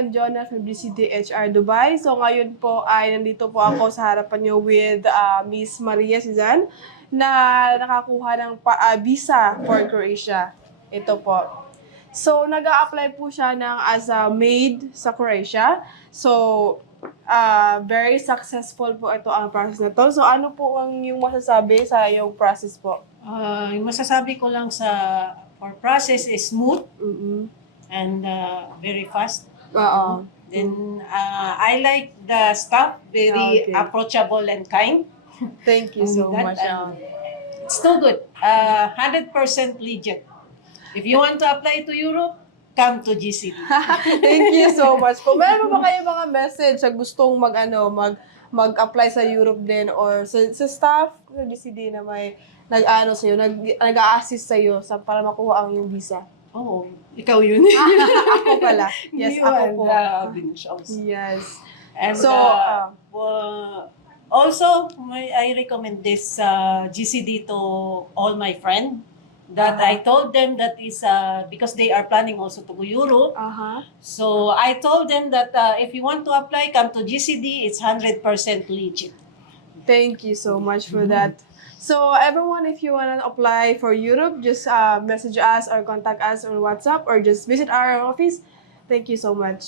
I'm Jonah from GCDHR Dubai. So ngayon po ay nandito po ako sa harapan niyo with Miss Maria Suzanne na nakakuha ng visa for Croatia. Ito po. So nag-a-apply po siya as a maid sa Croatia. So very successful po ito ang process na to. So ano po ang yung masasabi sa yung process po? Yung masasabi ko lang sa our process is smooth and very fast. Oo. Then I like the staff, very Okay. approachable and kind. Thank you so That, much. It's too good. 100% legit. If you want to apply to Europe, come to GCD. Thank you so much po. Meron ba kayo mga message sa gustong mag-apply sa Europe din or sa staff ng GCD na may nag-a-assist sa'yo para makuha ang yung visa? Oh, ikaw yun. Ako pala. Yes, You ako and, po. Vince also. Yes. And So, also, I recommend this GCD to all my friends. That I told them that is because they are planning also to go Europe. So I told them that if you want to apply, come to GCD. It's 100% legit. Thank you so much for that. So everyone, if you want to apply for Europe, just message us or contact us on WhatsApp or just visit our office. Thank you so much.